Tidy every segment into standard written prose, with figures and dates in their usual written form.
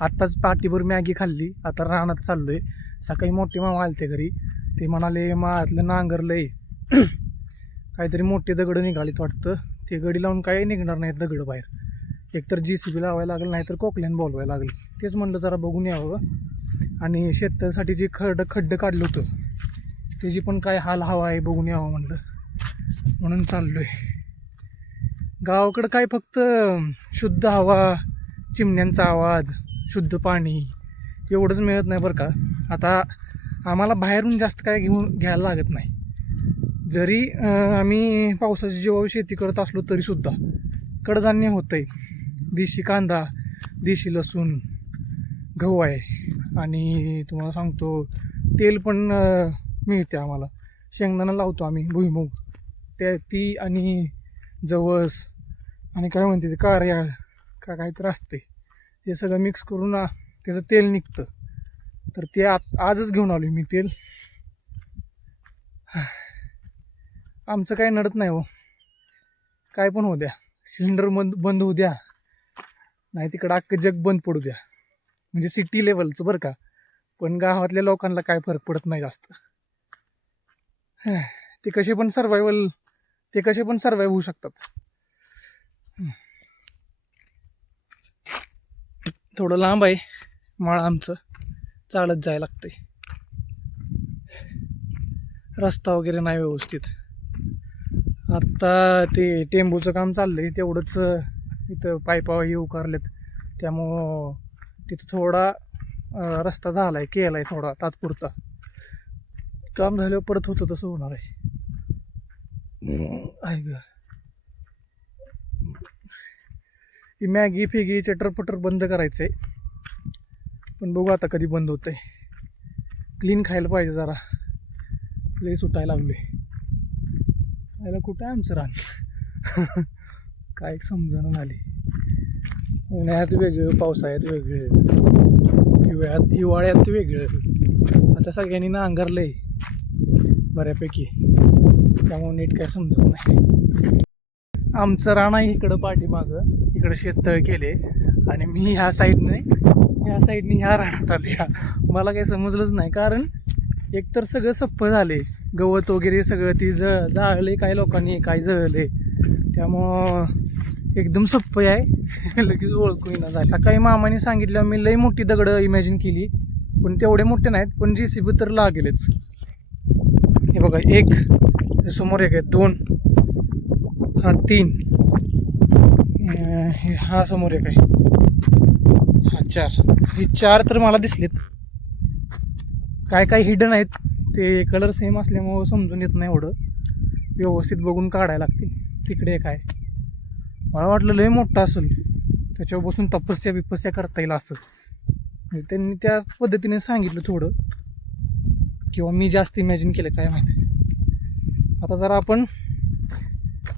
आत्ताच पाठीभर मॅगी खाल्ली, आता रानात चाललोय. सकाळी मोठे मामा आलते घरी, ते म्हणाले माळातलं नांगरलंय काहीतरी मोठे दगड निघालीत वाटतं. ते गडी लावून काही निघणार नाहीत दगड बाहेर, एकतर JCB लावायला लागेल नाहीतर कोकल्यान बोलवायला लागेल. तेच म्हणलं जरा बघून यावं. आणि शेतासाठी जे खड्डं काढलं होतं त्याची पण काय हाल हवा आहे बघून यावं म्हणलं, म्हणून चाललोय. गावाकडं काय फक्त शुद्ध हवा, चिमण्यांचा आवाज, शुद्ध पाणी एवढंच मिळत नाही बरं का. आता आम्हाला बाहेरून जास्त काय घ्यायला लागत नाही. जरी आम्ही पावसाची जेव्हा शेती करत असलो तरीसुद्धा कडधान्य होतं आहे. देशी कांदा, देशी लसूण, गहू आहे. आणि तुम्हाला सांगतो तेल पण मिळते आम्हाला. शेंगदाणा लावतो आम्ही, भुईमूग, ती आणि जवस आणि काय म्हणते ते कार्याळ का काहीतरी असते, ते सगळं मिक्स करून त्याचं तेल निघतं. तर ते आजच घेऊन आलो मी तेल. आमचं काय नडत नाही हो, काय पण होऊ द्या, सिलेंडर बंद होऊ द्या, नाही तिकडं अख्खं जग बंद पडू द्या. म्हणजे सिटी लेवलचं बरं का, पण गावातल्या लोकांना काय फरक पडत नाही जास्त. ते कसे पण सर्वाईव्ह होऊ शकतात. थोडं लांब आहे माळ आमचं, चालत जायला लागतंय. रस्ता वगैरे नाही व्यवस्थित. आत्ता ते टेंबूचं काम चाललंय, तेवढंच इथं पायपा उकारलेत, त्यामुळं तिथं थोडा रस्ता झालाय, केलाय थोडा तात्पुरता. काम झाल्यावर परत होतं तसं होणार आहे. ही मॅगी फिगी चटरपटर बंद करायचंय, पण बघू आता कधी बंद होतंय. क्लीन खायला पाहिजे जरा, लय सुटायला लागले. याला कुठं आहे आमचं रान? काय समजणं झाली. उन्हाळ्यात वेगळं, पावसाळ्यात वेगळं, हिवाळ्यात वेगळं. आता सगळ्यांनी नांगरलंय बऱ्यापैकी, त्यामुळे नीट काय समजत नाही. आमचं रान आहे इकडं पाठीमागं, इकडं शेततळ केले आणि मी ह्या साईडने ह्या रानात आलो. मला काही समजलंच नाही, कारण एकतर सगळं सप्प झाले, गवत वगैरे सगळं ती जाळले काय लोकांनी, काय जळले, त्यामुळं एकदम सप्प आहे. लगेच ओळखू येईना जाय. सकाळी मामाने सांगितलं, मी लई मोठी दगडं इमॅजिन केली, पण तेवढे मोठे नाहीत, पण JCB तर लागेलच. हे बघा, एक समोर एक आहे, 2, हा 3, हा समोर एक आहे, हा 4. ही 4 तर मला दिसलेत. काय हिडन आहेत, ते कलर सेम असल्यामुळं समजून येत नाही एवढं, व्यवस्थित बघून काढायला लागतील. तिकडे एक आहे, मला वाटलं लय मोठं असेल, त्याच्यावर बसून तपस्या करता येईल असं. म्हणजे त्यांनी त्या पद्धतीने सांगितलं थोडं, किंवा मी जास्त इमॅजिन केलं काय माहिती. आता जरा आपण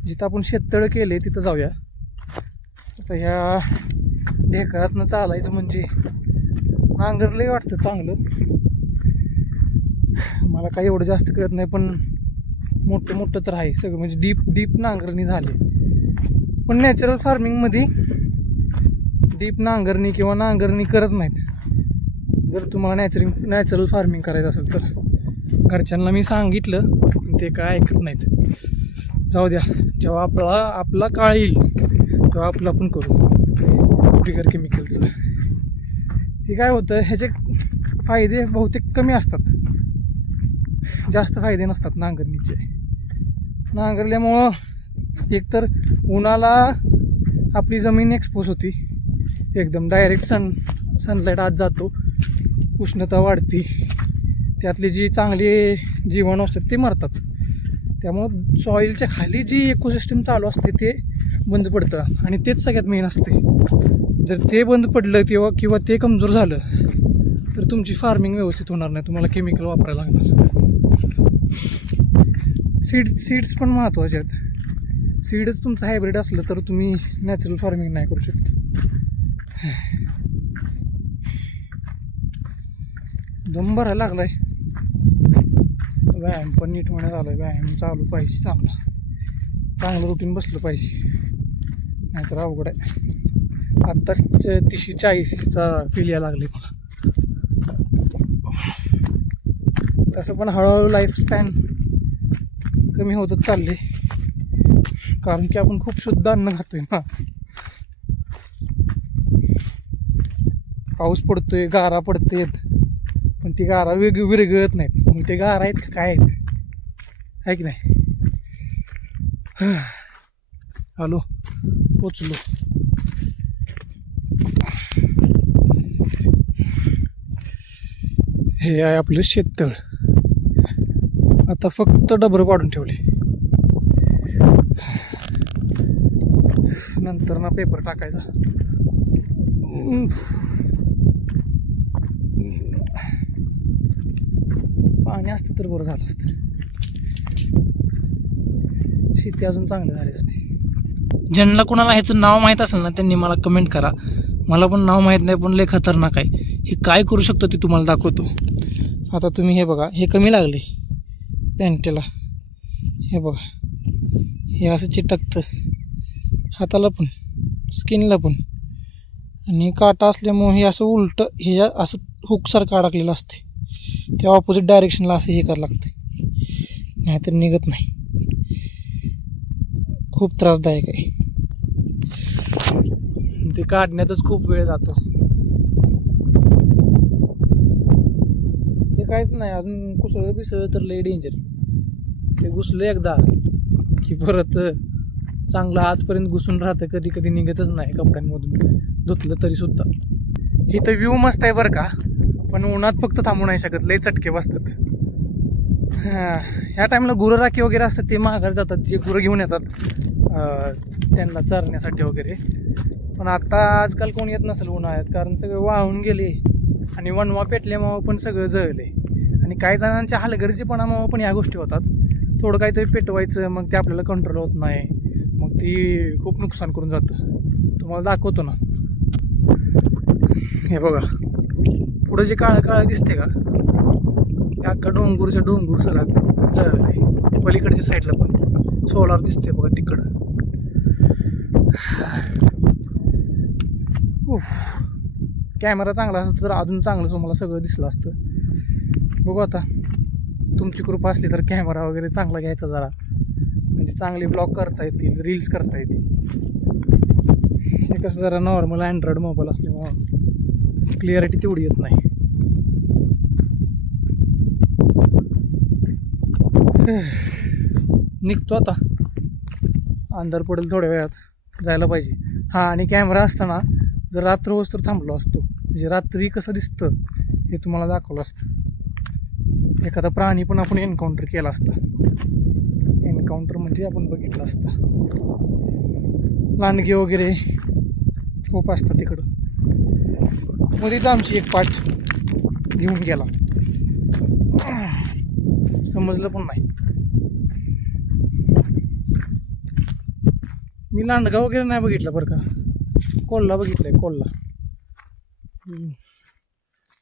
जिथं आपण शेततळ केले तिथं जाऊया. आता ह्या ढेकळातनं चालायचं म्हणजे नांगरलंही वाटतं चांगलं. मला काही एवढं जास्त कळत नाही, पण मोठं तर आहे सगळं, म्हणजे डीप नांगरणी झाली. पण नॅचरल फार्मिंगमध्ये डीप नांगरणी किंवा नांगरणी करत नाहीत. जर तुम्हाला नॅचरल फार्मिंग करायचं असेल तर. घरच्यांना मी सांगितलं, पण ते काय ऐकत नाहीत. जाऊ द्या, जेव्हा आपला काळ येईल तेव्हा आपलं आपण करू बिगर केमिकलचं. ते काय होतं, ह्याचे फायदे बहुतेक कमी असतात, जास्त फायदे नसतात नांगरणीचे. नांगरल्यामुळं एकतर उन्हाला आपली जमीन एक्सपोज होती, एकदम डायरेक्ट सनलाईट आत जातो, उष्णता वाढती, त्यातले जी चांगले जीवाणू असतात ते मरतात. त्यामुळं सॉईलच्या खाली जी इकोसिस्टम चालू असते ते बंद पडतं, आणि तेच सगळ्यात मेन असते. जर ते बंद पडलं किंवा ते कमजोर झालं तर तुमची फार्मिंग व्यवस्थित होणार नाही, तुम्हाला केमिकल वापरायला लागणार. सीड्स पण महत्त्वाचे आहेत. सीडच तुमचं हायब्रिड असलं तर तुम्ही नॅचरल फार्मिंग नाही करू शकत. दम भरायला लागलाय. व्यायाम पण नीट होण्यात आला आहे. व्यायाम चालू पाहिजे, चांगलं रुटीन बसलं पाहिजे, नाहीतर अवघड आहे. आत्ताच 30-40चा फील यायला लागले मला. तसं पण हळूहळू लाईफ स्पॅन कमी होतच चालले, कारण की आपण खूप शुद्ध अन्न खातोय ना. पाऊस पडतोय, गारा पडतेत, पण ती गारा विरघळत नाहीत. मग ते गारा आहेत का काय आहेत, आहे की नाही. आलो, पोचलो. हे आहे आपलं शेततळ. आता फक्त डबरं पाडून ठेवले, नंतर ना पेपर टाकायचा. पाणी असतं तर बरं झालं असतं, शेती अजून चांगली झाली असते. ज्यांना कोणाला ह्याचं नाव माहीत असेल ना त्यांनी मला कमेंट करा. मला पण नाव माहीत नाही, पण लय खतरनाक आहे. हे काय करू शकतो ते तुम्हाला दाखवतो. आता तुम्ही हे बघा, हे कमी लागले पॅन्टेला, हे बघा, हे असं चिटकतं हाताला पण स्किनला पण, आणि काटा असल्यामुळे हे असं उलटं, हे असं हुकसारखं अडकलेलं असते. त्या ऑपोजिट डायरेक्शनला असं हे करावं लागतं, नाहीतर निघत नाही. खूप त्रासदायक आहे ते, काढण्यातच खूप वेळ जातो. हे काहीच नाही अजून, कुसळ बिसळ तर लय डेंजर. ते घुसलं एकदा की परत चांगलं आतपर्यंत घुसून राहतं, कधी कधी निघतच नाही कपड्यांमधून धुतलं तरी सुद्धा. इथं व्ह्यू मस्त आहे बरं का, पण उन्हात फक्त थांबू नाही शकत, लय चटके बसतात. ह्या टाईमला गुरं राखी वगैरे असतात, ते माघार जातात, जे गुरं घेऊन येतात त्यांना चरण्यासाठी वगैरे. पण आता आजकाल कोण येत नसेल उन्हाळ्यात, कारण सगळं वाहून गेले आणि वणवा पेटल्यामुळं पण सगळं जळले. आणि काही जणांच्या हलगर्जीपणामुळं पण ह्या गोष्टी होतात. थोडं काहीतरी पेटवायचं, मग ते आपल्याला कंट्रोल होत नाही, मग ती खूप नुकसान करून जातं. तुम्हाला दाखवतो ना, हे बघा पुढं जे काळं काळं दिसते का, ते अख्खा डोंगूरच्या डोंगूर सगळं जळलंय. पलीकडच्या साईडला पण सोलार दिसते बघा तिकडं. कॅमेरा चांगला असतं तर अजून चांगलं तुम्हाला सगळं दिसलं असतं. बघू आता, तुमची कृपा असली तर कॅमेरा वगैरे चांगला घ्यायचा जरा, म्हणजे चांगले ब्लॉग करता येतील, रील्स करता येतील. हे कसं जरा नॉर्मल अँड्रॉइड मोबाईल असल्यामुळं क्लिअरिटी तेवढी येत नाही. निघतो आता, अंधार पडेल थोड्या वेळात, जायला पाहिजे. हां, आणि कॅमेरा असताना जर रात्र होस तर थांबलो असतो, म्हणजे रात्री कसं दिसतं हे तुम्हाला दाखवलं असतं. एखादा प्राणी पण आपण एन्काउंटर केला असता. एन्काउंटर म्हणजे आपण बघितलं असतं. लांडगे वगैरे खूप असतात तिकडं. मध्येच आमची एक पाठ घेऊन गेला, समजलं पण नाही. मी लांडगा वगैरे नाही बघितला बरं का, कोल्हा बघितलाय, कोल्हा.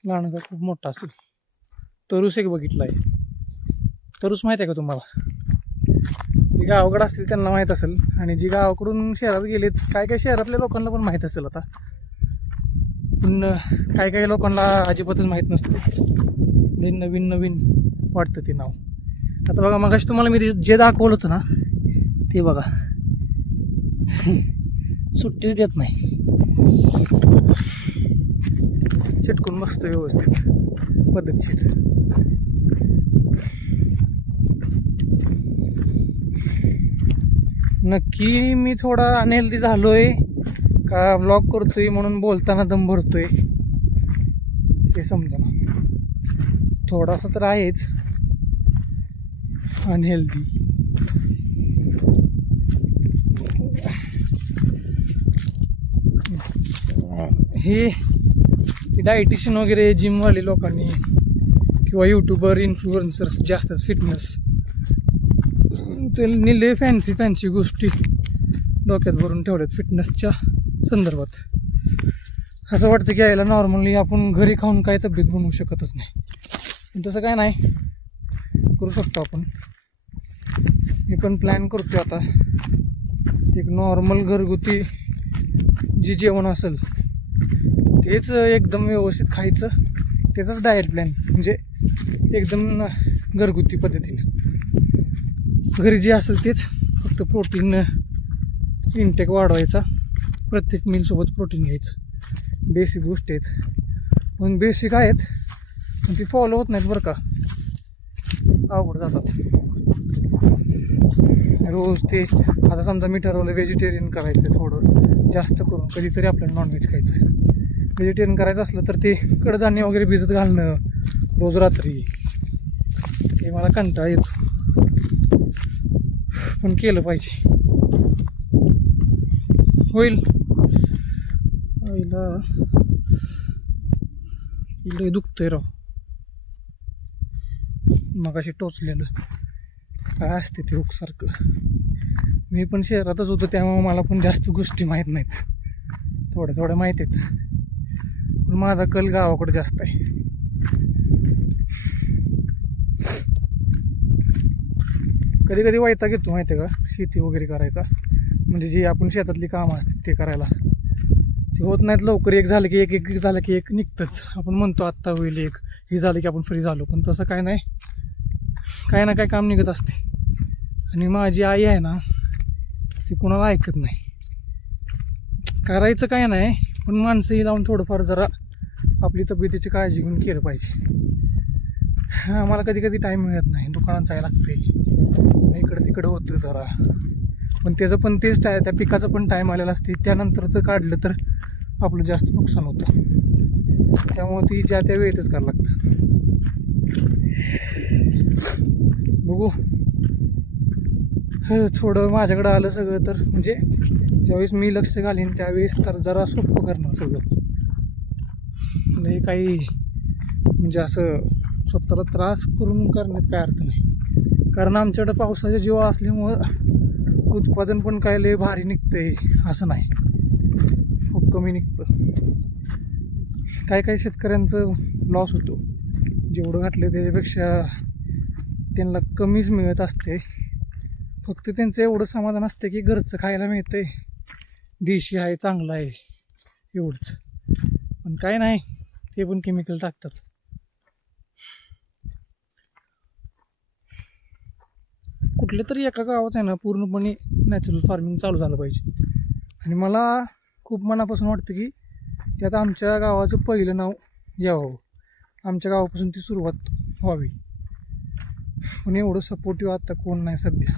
लांडगा खूप मोठा असेल. तरूस एक बघितलाय. तरूस माहीत आहे का तुम्हाला? जी गावाकडं असतील त्यांना माहीत असेल, आणि जी गावाकडून शहरात गेलेत, काय काय शहरातल्या लोकांना पण माहीत असेल आता, पण काही काही लोकांना अजिबातच माहीत नसते. नवीन नवीन वाटतं ते नाव. आता बघा, मगाशी तुम्हाला मी जे दाखवलं होतं ना, ते बघा सुट्टीच देत नाही, चिटकून बसतो व्यवस्थित पद्धतशीर. नक्की मी थोडा अनहेल्दी झालोय का व्लॉग करतोय म्हणून बोलताना दम भरतोय ते समजा ना. थोडासा तर आहेच अनहेल्दी. हे डायटिशियन वगैरे जिमवाले लोकांनी किंवा यूट्यूबर इन्फ्लुएन्सर्स जास्तच फिटनेस त्यांनी लय फॅन्सी गोष्टी डोक्यात भरून ठेवल्यात फिटनेसच्या संदर्भात. असं वाटतं की यायला नॉर्मली आपण घरी खाऊन काही तब्येत बनवू शकतच नाही, पण तसं काय नाही, करू शकतो आपण. मी पण प्लॅन करतोय आता एक नॉर्मल घरगुती जे जेवण असेल तेच एकदम व्यवस्थित खायचं, त्याचाच डाएट प्लॅन म्हणजे एकदम घरगुती पद्धतीनं. घरी जे असेल तेच, फक्त प्रोटीन इनटेक वाढवायचा, प्रत्येक मीलसोबत प्रोटीन घ्यायचं. बेसिक गोष्टी आहेत, पण बेसिक आहेत पण ती फॉलो होत नाहीत बरं का, अवघड जातात. रोज ते आता समजा मी ठरवलं व्हेजिटेरियन करायचं आहे, थोडं जास्त करून कधीतरी आपल्याला नॉनव्हेज खायचं. व्हेजिटेरियन करायचं असलं तर ते कडधान्य वगैरे भिजत घालणं रोज रात्री, हे मला कंटाळा येतो, पण केलं पाहिजे. होईल आईला लय दुखतंय राव, मगाशी टोचलेलं काय असते ते हुकसारखं. मी पण शहरातच होतो त्यामुळे मला पण जास्त गोष्टी माहीत नाहीत, थोड्या थोड्या माहीत आहेत, पण माझा कल गावाकडे जास्त आहे. कधी कधी वैताग येतो माहिती आहे का शेती वगैरे करायचा, म्हणजे जी आपण शेतातली कामं असतात ते करायला, ते होत नाहीत लवकर. एक झालं की एक झालं की एक निघतंच. आपण म्हणतो आत्ता होईल एक, हे झालं की आपण फ्री झालो, पण तसं काय नाही, काय ना काय काम निघत असते. आणि माझी आई आहे ना ती कोणाला ऐकत नाही. करायचं काय नाही, पण माणसंही लावून थोडंफार जरा आपली तब्येतीची काळजी घेऊन केलं पाहिजे. आम्हाला कधी कधी टाईम मिळत नाही, दुकानात जायला लागते, इकडं तिकडं होतं जरा, पण त्याचं पण तेच त्या पिकाचं पण टाईम आलेला असते. त्यानंतरचं काढलं तर आपलं जास्त नुकसान होतं, त्यामुळे ती ज्या त्या वेळेतच करावं लागतं. बघू थोडं माझ्याकडं आलं सगळं तर, म्हणजे ज्यावेळेस मी लक्ष घालीन त्यावेळेस तर जरा सोपं करणार सगळं. नाही काही म्हणजे असं स्वतःला त्रास करून करण्यात काय अर्थ नाही, कारण आमच्याकडं पावसाच्या जीवा असल्यामुळं उत्पादन पण काय लय भारी निघतंय असं नाही, खूप कमी निघतं. काय काय शेतकऱ्यांचं लॉस होतो, जेवढं घातलं त्याच्यापेक्षा त्यांना कमीच मिळत असते. फक्त त्यांचं एवढं समाधान असते की घरचं खायला मिळतंय, देशी आहे, चांगलं आहे, एवढंच. पण काय नाही, ते पण केमिकल टाकतात. कुठल्या तरी एका गावात आहे ना पूर्णपणे नॅचरल फार्मिंग चालू झालं पाहिजे. आणि मला खूप मनापासून वाटतं की त्यात आमच्या गावाचं पहिलं नाव यावं, आमच्या गावापासून ती सुरुवात व्हावी. पण एवढं सपोर्टिव्ह आता कोण नाही सध्या,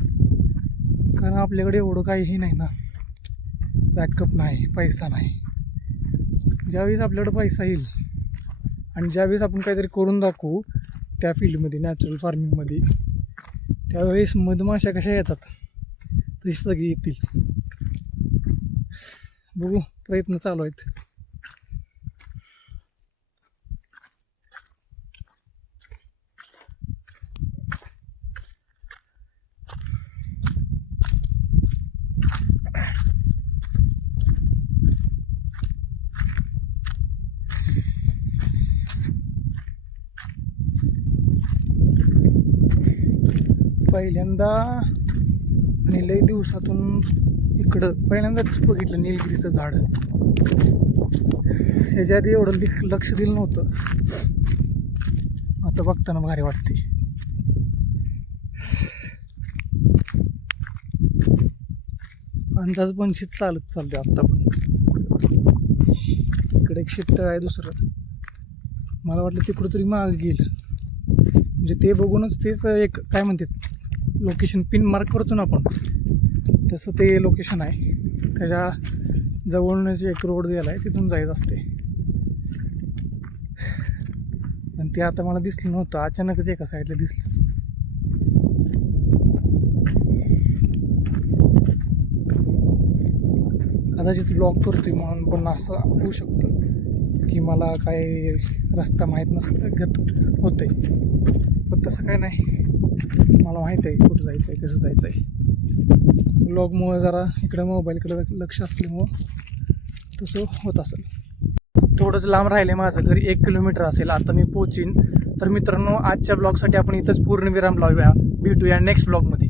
कारण आपल्याकडे एवढं काहीही नाही ना, बॅकअप नाही, पैसा नाही. ज्यावेळेस आपल्याकडे पैसा येईल आणि ज्यावेळेस आपण काहीतरी करून दाखवू त्या फील्डमध्ये, नॅचरल फार्मिंगमध्ये, त्यावेळेस मधमाशा कशा येतात तशी सगळी येतील. बघू, प्रयत्न चालू आहेत. पहिल्यांदा आणि लई दिवसातून इकडं पहिल्यांदाच बघितलं निलगिरीचं झाड. ह्याच्या आधी एवढं लक्ष दिलं नव्हतं, आता बघताना भारी वाटते. अंदाज 25 चालत चालले आत्ता. पण इकडे एक शेततळ आहे दुसरं, मला वाटलं ते कुठंतरी माग गेलं, म्हणजे ते बघूनच तेच एक काय म्हणतात लोकेशन पिन मार्क करतो ना आपण, तसं ते लोकेशन आहे. त्याच्या जवळूनच एक रोड गेला आहे, तिथून जायचं असते. पण ते आता मला दिसलं नव्हतं, अचानकच एका साईडला दिसलं. कदाचित ब्लॉक करतोय म्हणून पण असं होऊ शकतं की मला काय रस्ता माहीत नसतं होतंय, पण तसं काय नाही, मला माहीत आहे कुठं जायचं आहे, कसं जायचं आहे. ब्लॉगमुळं जरा इकडं मोबाईलकडं लक्ष असल्यामुळं तसं होत असेल. थोडंच लांब राहिले माझं घर, 1 किलोमीटर असेल, आता मी पोचीन. तर मित्रांनो, आजच्या ब्लॉगसाठी आपण इथंच पूर्ण विराम लावूया, भेटूया नेक्स्ट ब्लॉगमध्ये.